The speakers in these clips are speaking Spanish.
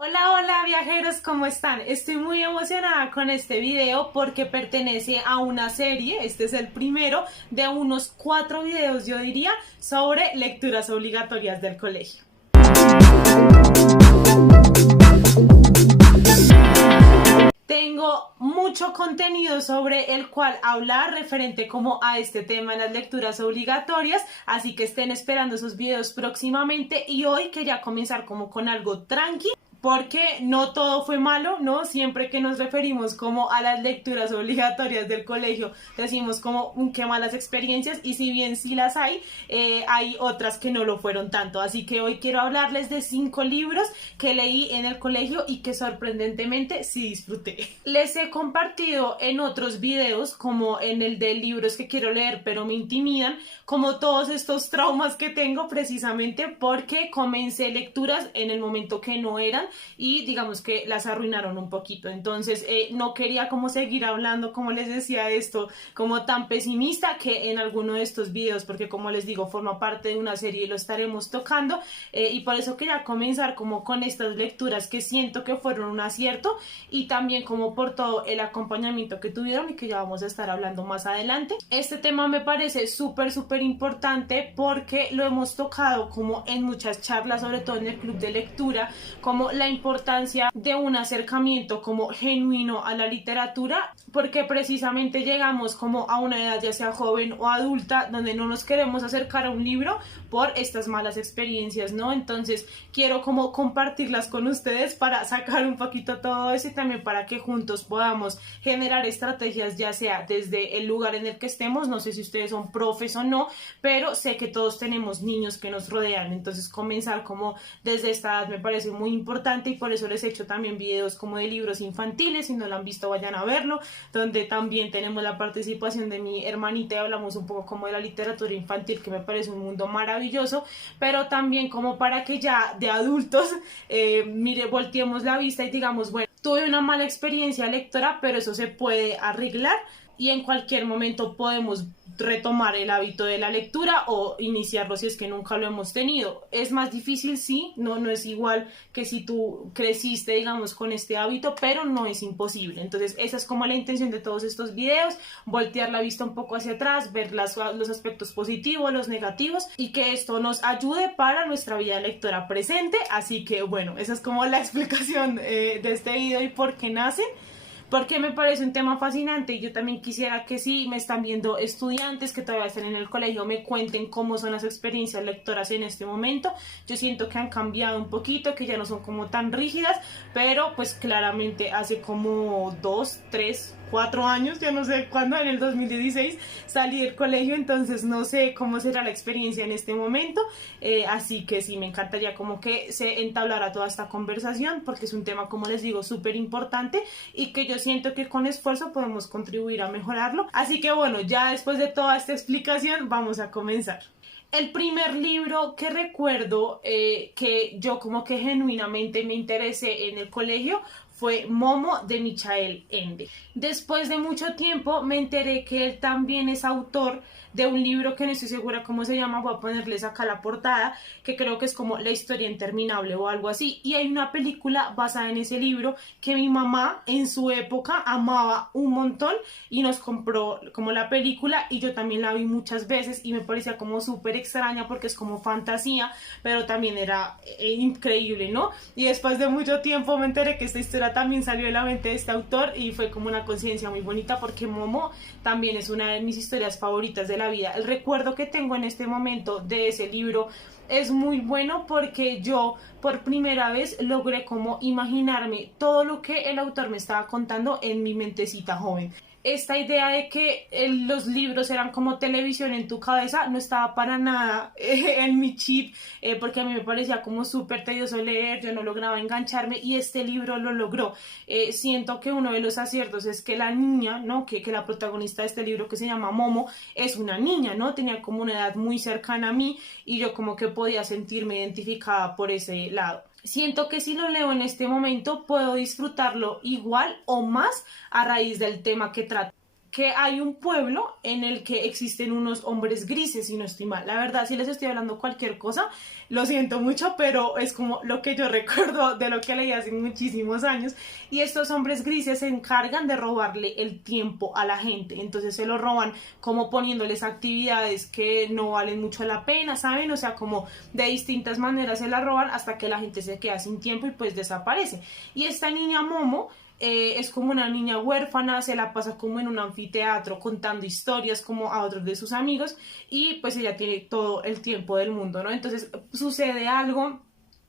Hola, hola viajeros, ¿cómo están? Estoy muy emocionada con este video porque pertenece a una serie, este es el primero de unos 4 videos, yo diría, sobre lecturas obligatorias del colegio. Tengo mucho contenido sobre el cual hablar referente como a este tema de las lecturas obligatorias, así que estén esperando esos videos próximamente y hoy quería comenzar como con algo tranqui. Porque no todo fue malo, ¿no? Siempre que nos referimos como a las lecturas obligatorias del colegio, decimos como qué malas experiencias y si bien sí las hay otras que no lo fueron tanto. Así que hoy quiero hablarles de 5 libros que leí en el colegio y que sorprendentemente sí disfruté. Les he compartido en otros videos, como en el de libros que quiero leer pero me intimidan, como todos estos traumas que tengo precisamente porque comencé lecturas en el momento que no eran y digamos que las arruinaron un poquito. Entonces no quería como seguir hablando, como les decía, esto como tan pesimista que en alguno de estos videos, porque como les digo, forma parte de una serie y lo estaremos tocando, y por eso quería comenzar como con estas lecturas que siento que fueron un acierto y también como por todo el acompañamiento que tuvieron y que ya vamos a estar hablando más adelante. Este tema me parece súper importante porque lo hemos tocado como en muchas charlas, sobre todo en el club de lectura, como la importancia de un acercamiento como genuino a la literatura, porque precisamente llegamos como a una edad ya sea joven o adulta donde no nos queremos acercar a un libro por estas malas experiencias, ¿no? Entonces quiero como compartirlas con ustedes para sacar un poquito todo eso y también para que juntos podamos generar estrategias, ya sea desde el lugar en el que estemos. No sé si ustedes son profes o no, pero sé que todos tenemos niños que nos rodean, entonces comenzar como desde esta edad me parece muy importante y por eso les he hecho también videos como de libros infantiles. Si no lo han visto, vayan a verlo, donde también tenemos la participación de mi hermanita y hablamos un poco como de la literatura infantil, que me parece un mundo maravilloso, pero también como para que ya de adultos volteemos la vista y digamos, bueno, tuve una mala experiencia lectora, pero eso se puede arreglar y en cualquier momento podemos retomar el hábito de la lectura o iniciarlo si es que nunca lo hemos tenido. Es más difícil, sí, no es igual que si tú creciste, digamos, con este hábito, pero no es imposible. Entonces esa es como la intención de todos estos videos, voltear la vista un poco hacia atrás, ver los aspectos positivos, los negativos y que esto nos ayude para nuestra vida lectora presente. Así que bueno, esa es como la explicación de este video y por qué nace, porque me parece un tema fascinante y yo también quisiera que si me están viendo estudiantes que todavía están en el colegio me cuenten cómo son las experiencias lectoras en este momento. Yo siento que han cambiado un poquito, que ya no son como tan rígidas, pero pues claramente hace como 2, 3, 4 años, ya no sé cuándo, en el 2016 salí del colegio, entonces no sé cómo será la experiencia en este momento, así que sí, me encantaría como que se entablara toda esta conversación porque es un tema, como les digo, súper importante y que yo siento que con esfuerzo podemos contribuir a mejorarlo. Así que bueno, ya después de toda esta explicación vamos a comenzar. El primer libro que recuerdo que yo como que genuinamente me interesé en el colegio fue Momo, de Michael Ende. Después de mucho tiempo me enteré que él también es autor de un libro que no estoy segura cómo se llama, voy a ponerles acá la portada, que creo que es como La historia interminable o algo así, y hay una película basada en ese libro que mi mamá en su época amaba un montón y nos compró como la película y yo también la vi muchas veces y me parecía como súper extraña porque es como fantasía, pero también era increíble, ¿no? Y después de mucho tiempo me enteré que esta historia también salió de la mente de este autor y fue como una conciencia muy bonita porque Momo también es una de mis historias favoritas de la vida. El recuerdo que tengo en este momento de ese libro es muy bueno porque yo por primera vez logré como imaginarme todo lo que el autor me estaba contando en mi mentecita joven. Esta idea de que los libros eran como televisión en tu cabeza no estaba para nada en mi chip, porque a mí me parecía como súper tedioso leer, yo no lograba engancharme y este libro lo logró. Siento que uno de los aciertos es que la niña, ¿no? que la protagonista de este libro, que se llama Momo, es una niña, ¿no? Tenía como una edad muy cercana a mí y yo como que podía sentirme identificada por ese lado. Siento que si lo leo en este momento puedo disfrutarlo igual o más a raíz del tema que trata. que hay un pueblo en el que existen unos hombres grises, si no estoy mal. La verdad, si les estoy hablando cualquier cosa, lo siento mucho, pero es como lo que yo recuerdo de lo que leí hace muchísimos años. Y estos hombres grises se encargan de robarle el tiempo a la gente. Entonces se lo roban como poniéndoles actividades que no valen mucho la pena, ¿saben? O sea, como de distintas maneras se la roban hasta que la gente se queda sin tiempo y pues desaparece. Y esta niña Momo es como una niña huérfana, se la pasa como en un anfiteatro contando historias como a otros de sus amigos y pues ella tiene todo el tiempo del mundo, ¿no? Entonces sucede algo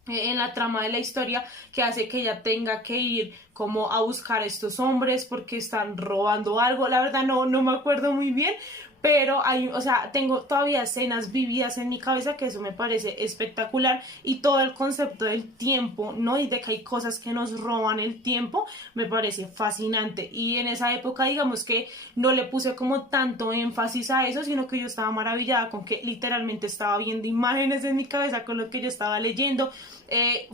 en la trama de la historia que hace que ella tenga que ir como a buscar a estos hombres porque están robando algo. La verdad no me acuerdo muy bien, pero hay, o sea, tengo todavía escenas vividas en mi cabeza que eso me parece espectacular y todo el concepto del tiempo, ¿no? Y de que hay cosas que nos roban el tiempo, me parece fascinante. Y en esa época, digamos que no le puse como tanto énfasis a eso, sino que yo estaba maravillada con que literalmente estaba viendo imágenes en mi cabeza con lo que yo estaba leyendo.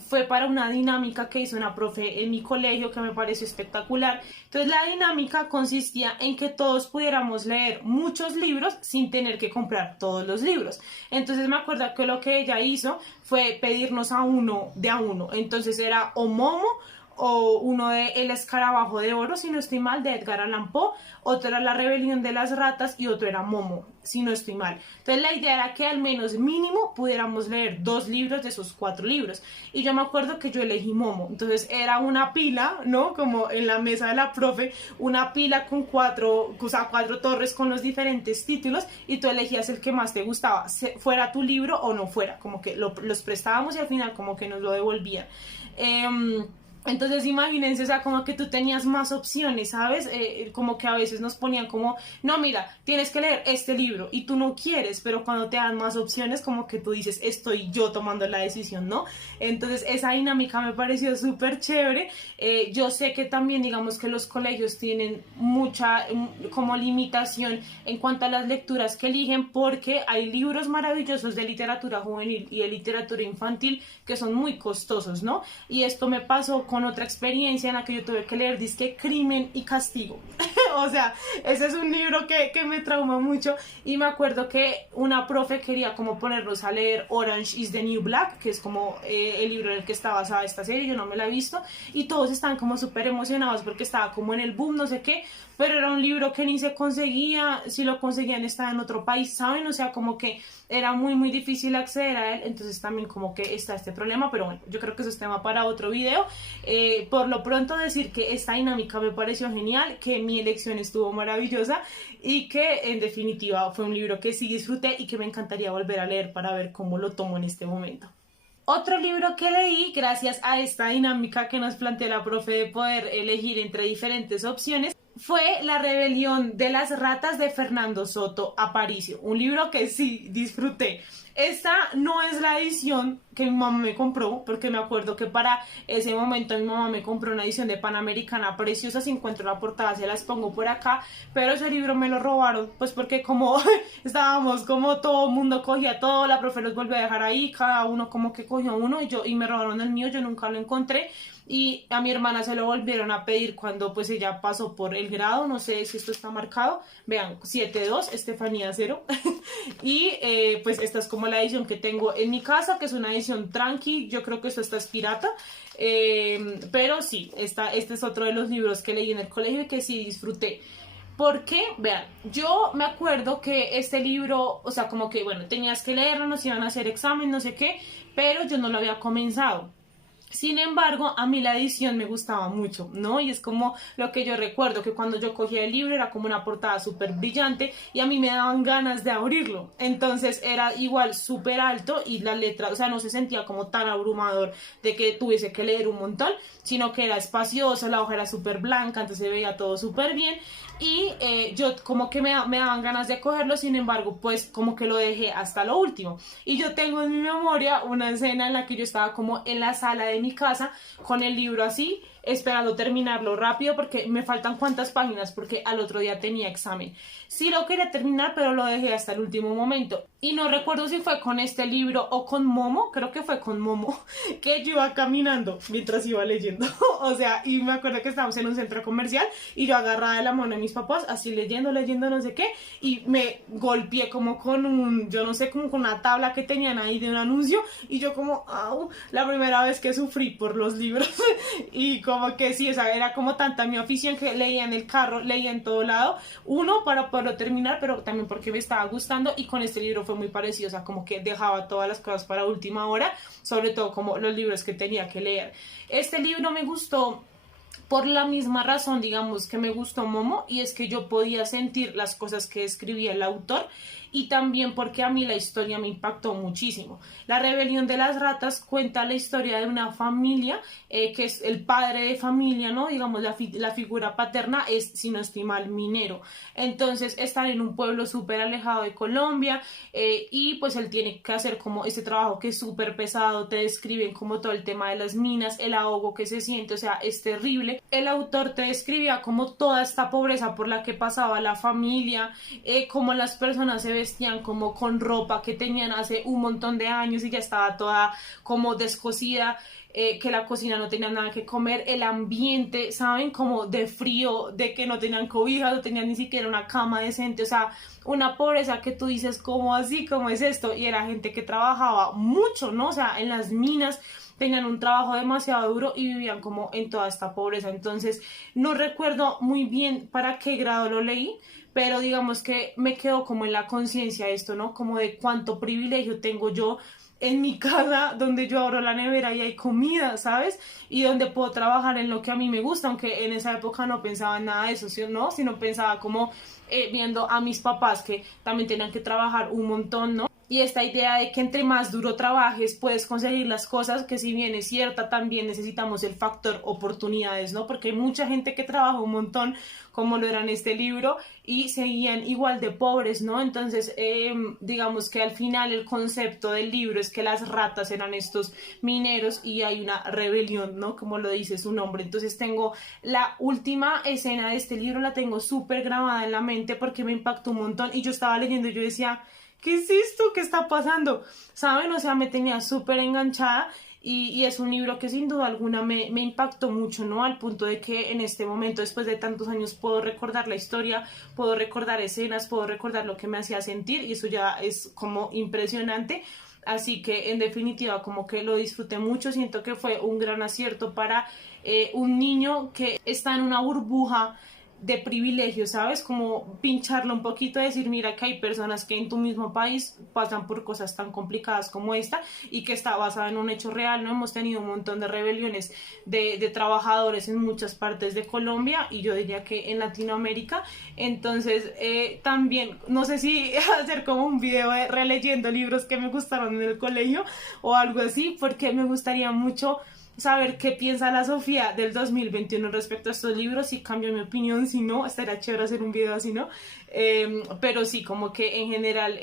Fue para una dinámica que hizo una profe en mi colegio que me pareció espectacular. Entonces la dinámica consistía en que todos pudiéramos leer muchos libros sin tener que comprar todos los libros. Entonces me acuerdo que lo que ella hizo fue pedirnos a uno de a uno. Entonces era o Momo o uno de El escarabajo de oro, si no estoy mal, de Edgar Allan Poe, otro era La rebelión de las ratas y otro era Momo, si no estoy mal. Entonces la idea era que al menos mínimo pudiéramos leer 2 libros de esos 4 libros. Y yo me acuerdo que yo elegí Momo, entonces era una pila, ¿no? Como en la mesa de la profe, una pila con 4, o sea, 4 torres con los diferentes títulos y tú elegías el que más te gustaba, fuera tu libro o no fuera, como que los prestábamos y al final como que nos lo devolvían. Entonces imagínense, o sea, como que tú tenías más opciones, ¿sabes? Como que a veces nos ponían como, no, mira, tienes que leer este libro y tú no quieres, pero cuando te dan más opciones, como que tú dices, estoy yo tomando la decisión, ¿no? Entonces esa dinámica me pareció súper chévere. Yo sé que también, digamos que los colegios tienen mucha como limitación en cuanto a las lecturas que eligen, porque hay libros maravillosos de literatura juvenil y de literatura infantil que son muy costosos, ¿no? Y esto me pasó con otra experiencia en la que yo tuve que leer disque Crimen y Castigo. O sea, ese es un libro que me trauma mucho y me acuerdo que una profe quería como ponernos a leer Orange is the New Black, que es como el libro en el que está basada esta serie, yo no me la he visto y todos estaban como súper emocionados porque estaba como en el boom, no sé qué, pero era un libro que ni se conseguía, si lo conseguían estaba en otro país, ¿saben? O sea, como que era muy difícil acceder a él, entonces también como que está este problema, pero bueno, yo creo que eso es tema para otro video. Por lo pronto decir que esta dinámica me pareció genial, que mi elección estuvo maravillosa y que en definitiva fue un libro que sí disfruté y que me encantaría volver a leer para ver cómo lo tomo en este momento. Otro libro que leí gracias a esta dinámica que nos planteó la profe de poder elegir entre diferentes opciones fue La rebelión de las ratas de Fernando Soto Aparicio, un libro que sí disfruté. Esta no es la edición que mi mamá me compró, porque me acuerdo que para ese momento mi mamá me compró una edición de Panamericana preciosa. Si encuentro la portada se las pongo por acá, pero ese libro me lo robaron, pues porque como estábamos, como todo el mundo cogía todo, la profe los volvió a dejar ahí, cada uno como que cogió uno y me robaron el mío, yo nunca lo encontré. Y a mi hermana se lo volvieron a pedir cuando pues ella pasó por el grado, no sé si esto está marcado, vean, 7-2, Estefanía 0. Y pues esta es como la edición que tengo en mi casa, que es una edición tranqui, yo creo que esto está es pirata, pero sí, este es otro de los libros que leí en el colegio y que sí disfruté. Porque, vean, yo me acuerdo que este libro, o sea, como que, bueno, tenías que leerlo, nos iban a hacer examen, no sé qué, pero yo no lo había comenzado. Sin embargo, a mí la edición me gustaba mucho, ¿no? Y es como lo que yo recuerdo, que cuando yo cogía el libro era como una portada súper brillante y a mí me daban ganas de abrirlo. Entonces era igual súper alto y la letra, o sea, no se sentía como tan abrumador de que tuviese que leer un montón, sino que era espacioso, la hoja era súper blanca, entonces se veía todo súper bien. Y yo como que me daban ganas de cogerlo, sin embargo, pues como que lo dejé hasta lo último. Y yo tengo en mi memoria una escena en la que yo estaba como en la sala de mi casa con el libro así, esperando terminarlo rápido porque me faltan cuántas páginas porque al otro día tenía examen. Sí lo quería terminar, pero lo dejé hasta el último momento. Y no recuerdo si fue con este libro o con Momo, creo que fue con Momo, que yo iba caminando mientras iba leyendo. O sea, y me acuerdo que estábamos en un centro comercial y yo agarrada de la mano de mis papás, así leyendo, no sé qué, y me golpeé como con un, yo no sé, como con una tabla que tenían ahí de un anuncio, y yo como, au, la primera vez que sufrí por los libros. Y como que sí, o sea, era como tanta mi afición que leía en el carro, leía en todo lado, uno para poderlo terminar, pero también porque me estaba gustando, y con este libro fue muy parecido, o sea, como que dejaba todas las cosas para última hora, sobre todo como los libros que tenía que leer. Este libro me gustó por la misma razón, digamos, que me gustó Momo, y es que yo podía sentir las cosas que escribía el autor, y también porque a mí la historia me impactó muchísimo. La rebelión de las ratas cuenta la historia de una familia que es el padre de familia, ¿no? Digamos, la figura paterna es, si no estoy mal, minero. Entonces están en un pueblo súper alejado de Colombia, y pues él tiene que hacer como este trabajo que es súper pesado. Te describen como todo el tema de las minas, el ahogo que se siente, o sea, es terrible. El autor te describía como toda esta pobreza por la que pasaba la familia, como las personas se vestían como con ropa que tenían hace un montón de años y ya estaba toda como descosida, que la cocina no tenía nada que comer, el ambiente, ¿saben? Como de frío, de que no tenían cobijas, no tenían ni siquiera una cama decente, o sea, una pobreza que tú dices, ¿cómo así? ¿Cómo es esto? Y era gente que trabajaba mucho, ¿no? O sea, en las minas tenían un trabajo demasiado duro y vivían como en toda esta pobreza. Entonces, no recuerdo muy bien para qué grado lo leí, pero digamos que me quedó como en la conciencia esto, ¿no? Como de cuánto privilegio tengo yo en mi casa, donde yo abro la nevera y hay comida, ¿sabes? Y donde puedo trabajar en lo que a mí me gusta, aunque en esa época no pensaba en nada de eso, ¿sí? ¿No? Sino pensaba como viendo a mis papás que también tenían que trabajar un montón, ¿no? Y esta idea de que entre más duro trabajes puedes conseguir las cosas, que si bien es cierta, también necesitamos el factor oportunidades, ¿no? Porque hay mucha gente que trabaja un montón, como lo era en este libro, y seguían igual de pobres, ¿no? Entonces, digamos que al final el concepto del libro es que las ratas eran estos mineros y hay una rebelión, ¿no? Como lo dice su nombre. Entonces tengo la última escena de este libro, la tengo súper grabada en la mente porque me impactó un montón, y yo estaba leyendo y yo decía, ¿qué es esto? ¿Qué está pasando? ¿Saben? O sea, me tenía súper enganchada, y es un libro que sin duda alguna me impactó mucho, ¿no? Al punto de que en este momento, después de tantos años, puedo recordar la historia, puedo recordar escenas, puedo recordar lo que me hacía sentir, y eso ya es como impresionante. Así que en definitiva como que lo disfruté mucho, siento que fue un gran acierto para un niño que está en una burbuja de privilegio, ¿sabes? Como pincharlo un poquito, decir, mira que hay personas que en tu mismo país pasan por cosas tan complicadas como esta, y que está basada en un hecho real, ¿no? Hemos tenido un montón de rebeliones de trabajadores en muchas partes de Colombia, y yo diría que en Latinoamérica. Entonces también, no sé si hacer como un video de releyendo libros que me gustaron en el colegio o algo así, porque me gustaría mucho saber qué piensa la Sofía del 2021 respecto a estos libros, si cambio mi opinión, si no, estaría chévere hacer un video así, ¿no? Pero sí, como que en general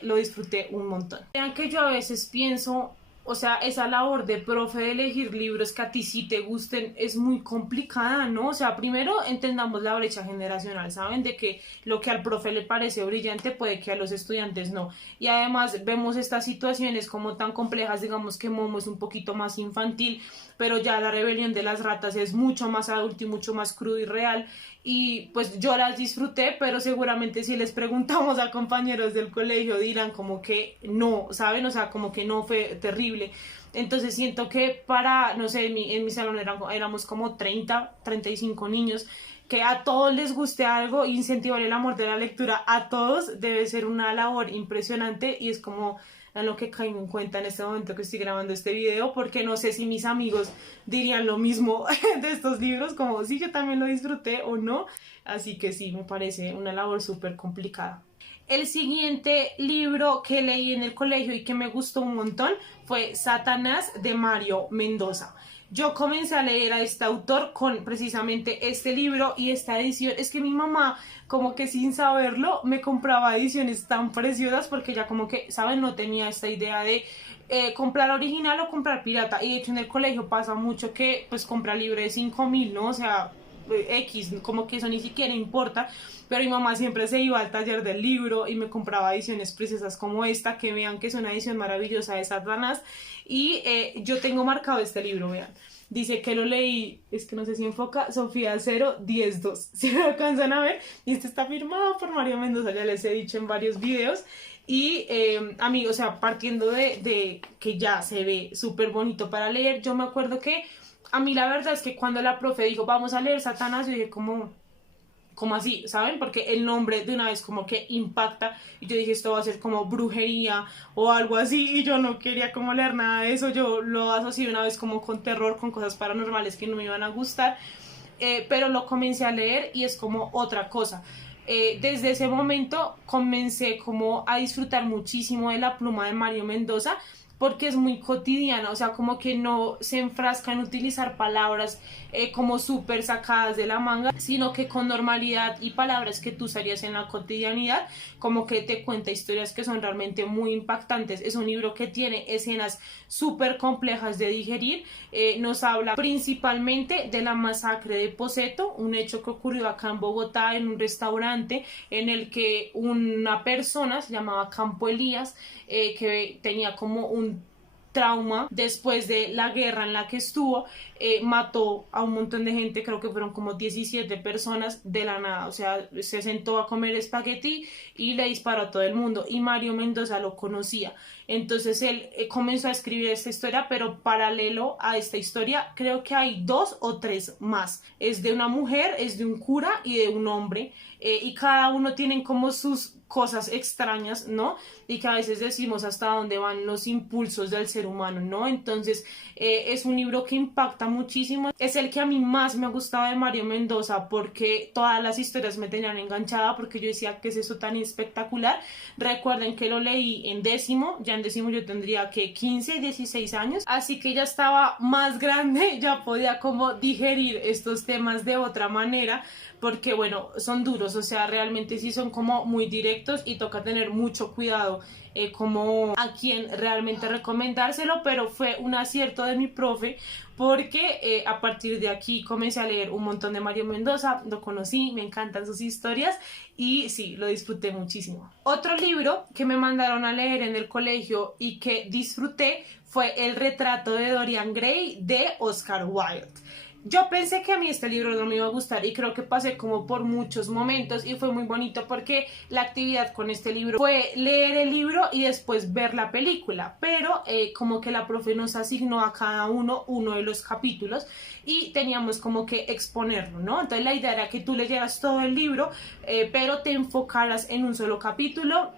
lo disfruté un montón. Vean que yo a veces pienso, o sea, esa labor de profe de elegir libros que a ti sí te gusten es muy complicada, ¿no? O sea, primero entendamos la brecha generacional, ¿saben? De que lo que al profe le parece brillante puede que a los estudiantes no. Y además vemos estas situaciones como tan complejas, digamos que Momo es un poquito más infantil, pero ya la rebelión de las ratas es mucho más adulto y mucho más crudo y real. Y pues yo las disfruté, pero seguramente si les preguntamos a compañeros del colegio dirán como que no, ¿saben? O sea, como que no, fue terrible. Entonces siento que para, no sé, en mi salón éramos como 35 niños, que a todos les guste algo, incentivar el amor de la lectura a todos debe ser una labor impresionante, y es como en lo que caigo en cuenta en este momento que estoy grabando este video, porque no sé si mis amigos dirían lo mismo de estos libros, como si yo también lo disfruté o no. Así que sí, me parece una labor súper complicada. El siguiente libro que leí en el colegio y que me gustó un montón fue Satanás, de Mario Mendoza. Yo comencé a leer a este autor con precisamente este libro y esta edición. Es que mi mamá, como que sin saberlo, me compraba ediciones tan preciosas porque ya como que, ¿saben? No tenía esta idea de comprar original o comprar pirata. Y de hecho en el colegio pasa mucho que pues compra libro de 5.000, ¿no? O sea, X, como que eso ni siquiera importa, pero mi mamá siempre se iba al taller del libro y me compraba ediciones preciosas como esta, que vean que es una edición maravillosa de Satanás. Y yo tengo marcado este libro, vean. Dice que lo leí, es que no sé si enfoca, Sofía 0-10-2. Si lo alcanzan a ver, y este está firmado por Mario Mendoza, ya les he dicho en varios videos. Y amigos, o sea, partiendo de que ya se ve súper bonito para leer, yo me acuerdo que a mí la verdad es que cuando la profe dijo vamos a leer Satanás, yo dije como así, ¿saben? Porque el nombre de una vez como que impacta y yo dije esto va a ser como brujería o algo así y yo no quería como leer nada de eso, yo lo asocié una vez como con terror, con cosas paranormales que no me iban a gustar, pero lo comencé a leer y es como otra cosa. Desde ese momento comencé como a disfrutar muchísimo de la pluma de Mario Mendoza porque es muy cotidiana, o sea, como que no se enfrasca en utilizar palabras como súper sacadas de la manga, sino que con normalidad y palabras que tú usarías en la cotidianidad, como que te cuenta historias que son realmente muy impactantes. Es un libro que tiene escenas súper complejas de digerir, nos habla principalmente de la masacre de Poseto, un hecho que ocurrió acá en Bogotá en un restaurante en el que una persona, se llamaba Campo Elías, que tenía como un trauma después de la guerra en la que estuvo, mató a un montón de gente, creo que fueron como 17 personas de la nada, o sea, se sentó a comer espagueti y le disparó a todo el mundo y Mario Mendoza lo conocía. Entonces él comenzó a escribir esta historia, pero paralelo a esta historia creo que hay 2 o 3 más. Es de una mujer, es de un cura y de un hombre, y cada uno tienen como sus cosas extrañas, ¿no? Y que a veces decimos hasta dónde van los impulsos del ser humano, ¿no? Entonces es un libro que impacta muchísimo, es el que a mí más me ha gustado de Mario Mendoza porque todas las historias me tenían enganchada, porque yo decía, ¿qué es eso tan espectacular? Recuerden que lo leí en décimo, ya en décimo yo tendría que 15, 16 años, así que ya estaba más grande, ya podía como digerir estos temas de otra manera, porque bueno, son duros, o sea, realmente sí son como muy directos y toca tener mucho cuidado como a quien realmente recomendárselo, pero fue un acierto de mi profe porque a partir de aquí comencé a leer un montón de Mario Mendoza, lo conocí, me encantan sus historias y sí, lo disfruté muchísimo. Otro libro que me mandaron a leer en el colegio y que disfruté fue El retrato de Dorian Gray de Oscar Wilde. Yo pensé que a mí este libro no me iba a gustar y creo que pasé como por muchos momentos y fue muy bonito porque la actividad con este libro fue leer el libro y después ver la película, pero como que la profe nos asignó a cada uno de los capítulos y teníamos como que exponerlo, ¿no? Entonces la idea era que tú leyeras todo el libro, pero te enfocaras en un solo capítulo,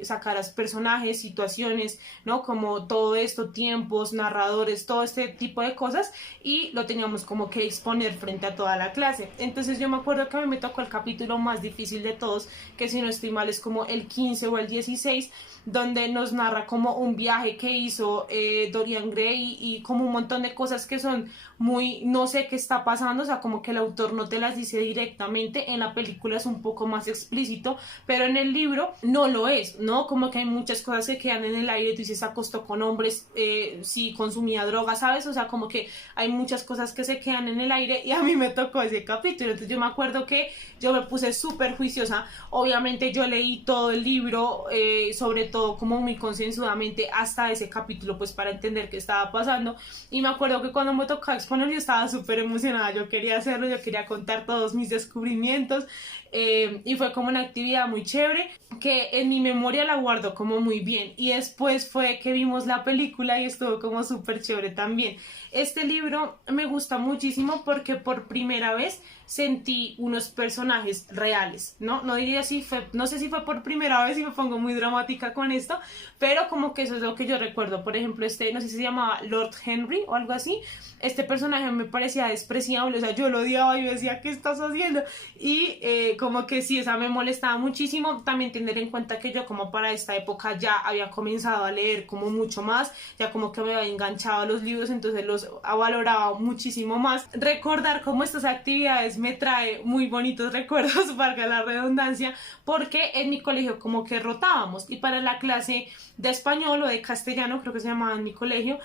sacaras personajes, situaciones, ¿no? Como todo esto, tiempos, narradores, todo este tipo de cosas y lo teníamos como que exponer frente a toda la clase. Entonces yo me acuerdo que a mí me tocó el capítulo más difícil de todos, que si no estoy mal es como el 15 o el 16, donde nos narra como un viaje que hizo Dorian Gray y como un montón de cosas que son muy, no sé qué está pasando, o sea, como que el autor no te las dice directamente, en la película es un poco más explícito, pero en el libro no lo es, ¿no? Como que hay muchas cosas que quedan en el aire, tú dices, se acostó con hombres, si consumía droga, ¿sabes? O sea, como que hay muchas cosas que se quedan en el aire y a mí me tocó ese capítulo, entonces yo me acuerdo que yo me puse súper juiciosa, obviamente yo leí todo el libro, sobre todo como muy concienzudamente hasta ese capítulo, pues para entender qué estaba pasando, y me acuerdo que cuando me tocaba exponer yo estaba súper emocionada, yo quería hacerlo, yo quería contar todos mis descubrimientos, y fue como una actividad muy chévere que en mi memoria la guardo como muy bien, y después fue que vimos la película y estuvo como súper chévere también. Este libro me gusta muchísimo porque por primera vez sentí unos personajes reales, ¿no? No diría si fue, no sé si fue por primera vez y me pongo muy dramática con esto, pero como que eso es lo que yo recuerdo. Por ejemplo, no sé si se llamaba Lord Henry o algo así, este personaje me parecía despreciable, o sea, yo lo odiaba y yo decía, ¿qué estás haciendo? Y como que sí, esa me molestaba muchísimo. También tener en cuenta que yo como para esta época ya había comenzado a leer como mucho más, ya como que me había enganchado a los libros, entonces los valoraba muchísimo más. además recordar cómo estas actividades me trae muy bonitos recuerdos, valga la redundancia, porque en mi colegio como que rotábamos y para la clase de español o de castellano, creo que se llamaba en mi colegio,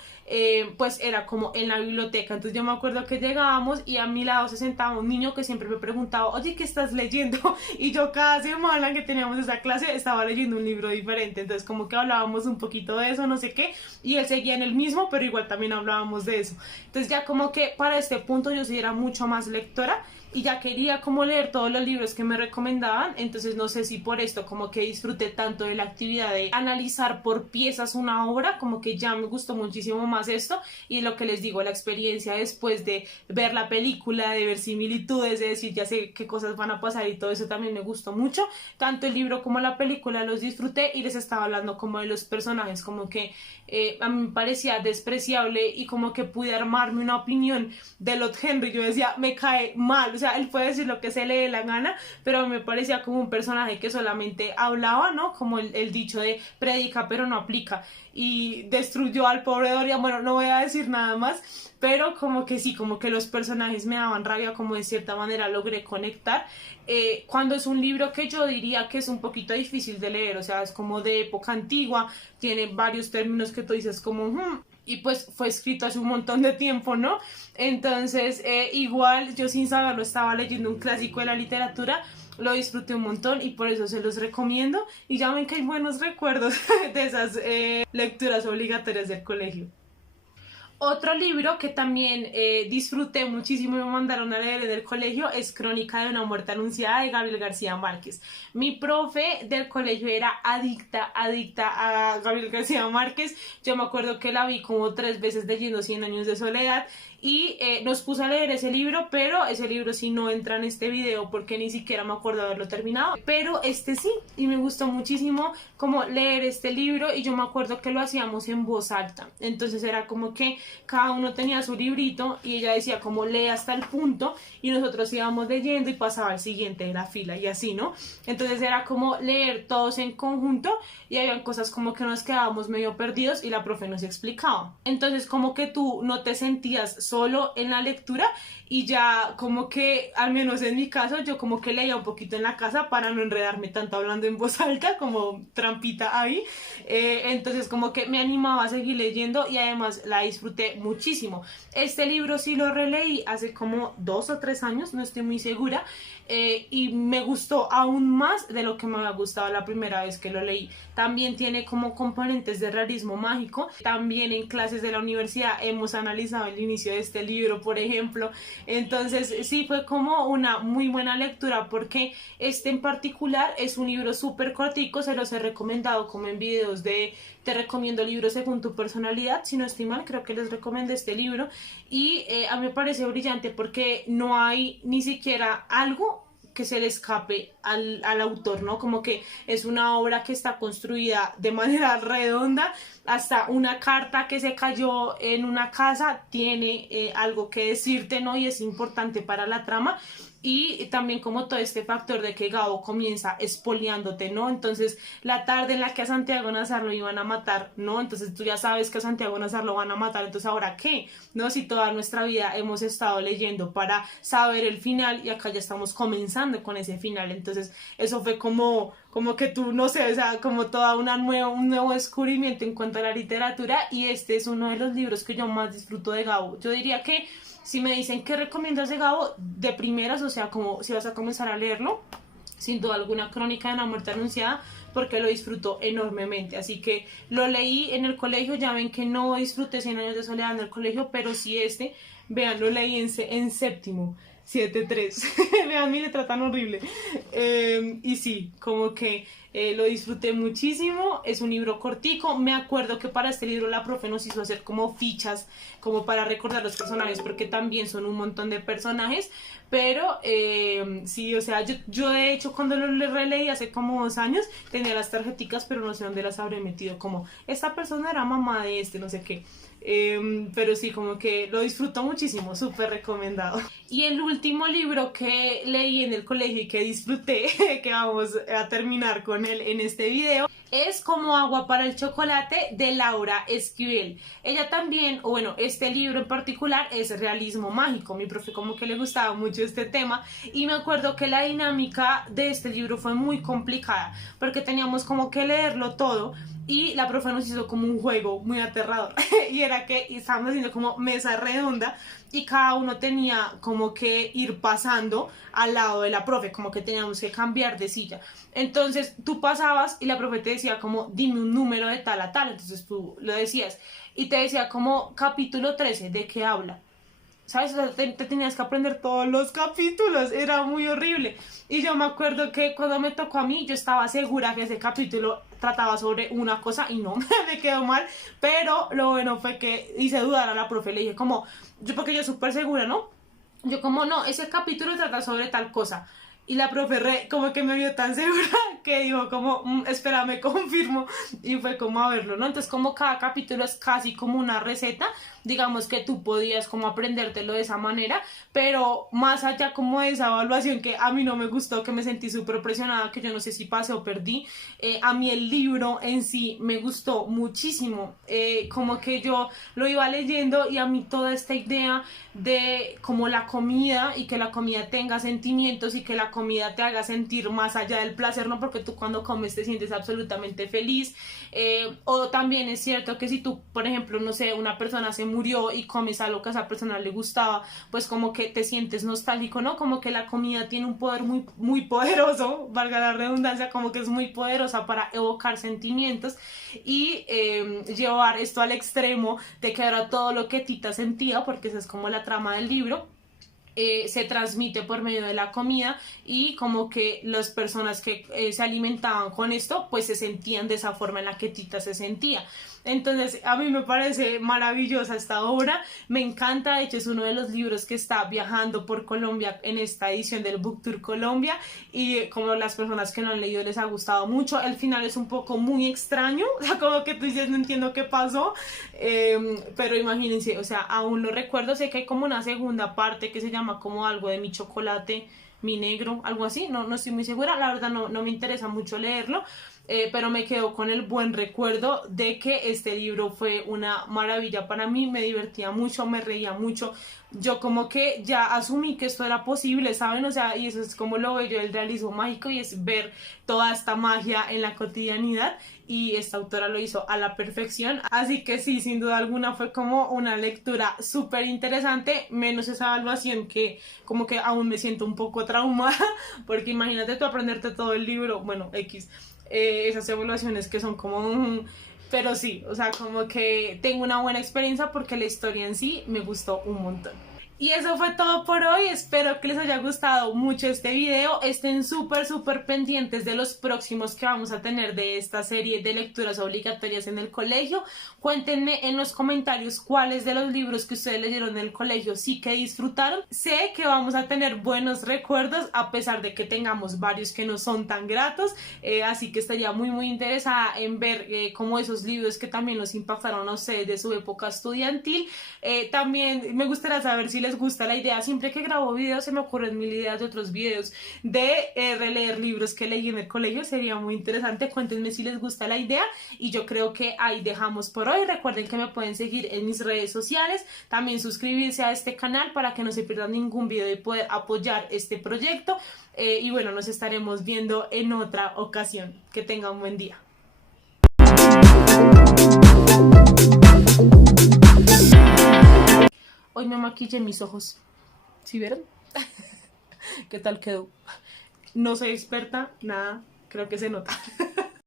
pues era como en la biblioteca. Entonces yo me acuerdo que llegábamos y a mi lado se sentaba un niño que siempre me preguntaba, oye, ¿qué estás leyendo? Y yo cada semana que teníamos esa clase estaba leyendo un libro diferente. Entonces como que hablábamos un poquito de eso, no sé qué, y él seguía en el mismo, pero igual también hablábamos de eso. Entonces ya como que para este punto yo sí era mucho más lectora y ya quería como leer todos los libros que me recomendaban. Entonces no sé si por esto como que disfruté tanto de la actividad de analizar por piezas una obra, como que ya me gustó muchísimo más esto. Y lo que les digo, la experiencia después de ver la película, de ver similitudes, de decir ya sé qué cosas van a pasar y todo eso también me gustó mucho. Tanto el libro como la película los disfruté y les estaba hablando como de los personajes, como que a mí me parecía despreciable y como que pude armarme una opinión de Lord Henry. Yo decía, me cae mal, o sea, él puede decir lo que se le dé la gana, pero me parecía como un personaje que solamente hablaba, ¿no? Como el dicho de predica pero no aplica, y destruyó al pobre Dorian. Bueno, no voy a decir nada más, pero como que sí, como que los personajes me daban rabia, como de cierta manera logré conectar. Cuando es un libro que yo diría que es un poquito difícil de leer, o sea, es como de época antigua, tiene varios términos que tú dices como... y pues fue escrito hace un montón de tiempo, ¿no? Entonces, igual yo sin saberlo estaba leyendo un clásico de la literatura, lo disfruté un montón y por eso se los recomiendo. Y ya ven que hay buenos recuerdos de esas lecturas obligatorias del colegio. Otro libro que también disfruté muchísimo y me mandaron a leer en el colegio es Crónica de una muerte anunciada de Gabriel García Márquez. Mi profe del colegio era adicta a Gabriel García Márquez. Yo me acuerdo que la vi como 3 veces leyendo Cien años de soledad y nos puso a leer ese libro, pero ese libro sí no entra en este video porque ni siquiera me acuerdo de haberlo terminado, pero este sí, y me gustó muchísimo como leer este libro. Y yo me acuerdo que lo hacíamos en voz alta, entonces era como que cada uno tenía su librito y ella decía como lee hasta el punto y nosotros íbamos leyendo y pasaba al siguiente de la fila y así, ¿no? Entonces era como leer todos en conjunto y habían cosas como que nos quedábamos medio perdidos y la profe nos explicaba. Entonces como que tú no te sentías solo en la lectura y ya como que, al menos en mi caso, yo como que leía un poquito en la casa para no enredarme tanto hablando en voz alta, como trampita ahí. Entonces como que me animaba a seguir leyendo y además la disfruté muchísimo. Este libro sí lo releí hace como 2 o 3 años, no estoy muy segura, y me gustó aún más de lo que me había gustado la primera vez que lo leí. También tiene como componentes de realismo mágico. También en clases de la universidad hemos analizado el inicio de este libro, por ejemplo. Entonces sí fue como una muy buena lectura porque este en particular es un libro súper cortico. Se los he recomendado como en videos de te recomiendo libros según tu personalidad, si no estoy mal, creo que les recomendé este libro y a mí me parece brillante porque no hay ni siquiera algo que se le escape al autor, ¿no? Como que es una obra que está construida de manera redonda. Hasta una carta que se cayó en una casa tiene algo que decirte, ¿no? Y es importante para la trama. Y también como todo este factor de que Gabo comienza expoliándote, ¿no? Entonces la tarde en la que a Santiago Nazar lo iban a matar, ¿no? Entonces tú ya sabes que a Santiago Nazar lo van a matar, entonces ¿ahora qué? ¿No? Si toda nuestra vida hemos estado leyendo para saber el final y acá ya estamos comenzando con ese final. Entonces eso fue como que tú, no sé, o sea, como toda un nuevo descubrimiento en cuanto a la literatura. Y este es uno de los libros que yo más disfruto de Gabo. Yo diría que si me dicen qué recomiendas de Gabo, de primeras, o sea, como si vas a comenzar a leerlo, sin duda alguna Crónica de una muerte anunciada, porque lo disfruto enormemente. Así que lo leí en el colegio. Ya ven que no disfruté 100 años de soledad en el colegio, pero sí vean, lo leí en séptimo, 7-3. Vean mi letra tan horrible. Y sí, como que lo disfruté muchísimo. Es un libro cortico. Me acuerdo que para este libro la profe nos hizo hacer como fichas, como para recordar los personajes, porque también son un montón de personajes. Pero sí, o sea, yo de hecho cuando lo releí hace como 2 años tenía las tarjeticas, pero no sé dónde las habré metido, como esta persona era mamá de este, no sé qué. pero sí, como que lo disfruto muchísimo, súper recomendado. Y el último libro que leí en el colegio y que disfruté, que vamos a terminar con él en este video, es Como agua para el chocolate de Laura Esquivel. Ella también, o bueno, este libro en particular es realismo mágico. Mi profe como que le gustaba mucho este tema y me acuerdo que la dinámica de este libro fue muy complicada porque teníamos como que leerlo todo y la profe nos hizo como un juego muy aterrador y era que estábamos haciendo como mesa redonda y cada uno tenía como que ir pasando al lado de la profe, como que teníamos que cambiar de silla. Entonces tú pasabas y la profe te decía como dime un número de tal a tal, entonces tú lo decías y te decía como capítulo 13, ¿de qué habla? ¿Sabes? O sea, te tenías que aprender todos los capítulos, era muy horrible. Y yo me acuerdo que cuando me tocó a mí, yo estaba segura que ese capítulo trataba sobre una cosa y no, me quedó mal. Pero lo bueno fue que hice dudar a la profe, le dije como, porque yo súper segura, ¿no? Yo como, no, ese capítulo trata sobre tal cosa. Y la profe como que me vio tan segura que dijo como, espérame, confirmo. Y fue como a verlo, ¿no? Entonces como cada capítulo es casi como una receta, digamos que tú podías como aprendértelo de esa manera, pero más allá como de esa evaluación que a mí no me gustó, que me sentí súper presionada, que yo no sé si pasé o perdí, a mí el libro en sí me gustó muchísimo, como que yo lo iba leyendo y a mí toda esta idea de como la comida y que la comida tenga sentimientos y que la comida te haga sentir más allá del placer, ¿no? Porque tú cuando comes te sientes absolutamente feliz, o también es cierto que si tú, por ejemplo, no sé, una persona se murió y comes algo que a esa persona le gustaba, pues como que te sientes nostálgico, ¿no? Como que la comida tiene un poder muy, muy poderoso, valga la redundancia, como que es muy poderosa para evocar sentimientos y llevar esto al extremo de que ahora todo lo que Tita sentía, porque esa es como la trama del libro, se transmite por medio de la comida y como que las personas que se alimentaban con esto pues se sentían de esa forma en la que Tita se sentía. Entonces a mí me parece maravillosa esta obra, me encanta, de hecho es uno de los libros que está viajando por Colombia en esta edición del Book Tour Colombia y como las personas que lo han leído les ha gustado mucho. El final es un poco muy extraño, o sea, como que tú dices no entiendo qué pasó, pero imagínense, o sea, aún lo recuerdo, sé que hay como una segunda parte que se llama como algo de mi chocolate, mi negro, algo así, no estoy muy segura, la verdad no me interesa mucho leerlo, pero me quedo con el buen recuerdo de que este libro fue una maravilla para mí, me divertía mucho, me reía mucho, yo como que ya asumí que esto era posible, ¿saben? O sea, y eso es como lo bello del realismo mágico y es ver toda esta magia en la cotidianidad y esta autora lo hizo a la perfección, así que sí, sin duda alguna fue como una lectura súper interesante, menos esa evaluación que como que aún me siento un poco traumada, porque imagínate tú aprenderte todo el libro, bueno, X, esas evaluaciones que son como... pero sí, o sea, como que tengo una buena experiencia porque la historia en sí me gustó un montón. Y eso fue todo por hoy, espero que les haya gustado mucho este video, estén súper pendientes de los próximos que vamos a tener de esta serie de lecturas obligatorias en el colegio, cuéntenme en los comentarios cuáles de los libros que ustedes leyeron en el colegio sí que disfrutaron, sé que vamos a tener buenos recuerdos a pesar de que tengamos varios que no son tan gratos, así que estaría muy interesada en ver cómo esos libros que también los impactaron a ustedes de su época estudiantil, también me gustaría saber si les gusta la idea, siempre que grabo videos se me ocurren mil ideas de otros videos de releer libros que leí en el colegio, sería muy interesante, cuéntenme si les gusta la idea y yo creo que ahí dejamos por hoy. Recuerden que me pueden seguir en mis redes sociales, también suscribirse a este canal para que no se pierdan ningún video y poder apoyar este proyecto, y bueno, nos estaremos viendo en otra ocasión, que tengan un buen día. Hoy me maquillé mis ojos. ¿Sí vieron? ¿Qué tal quedó? No soy experta, nada, creo que se nota.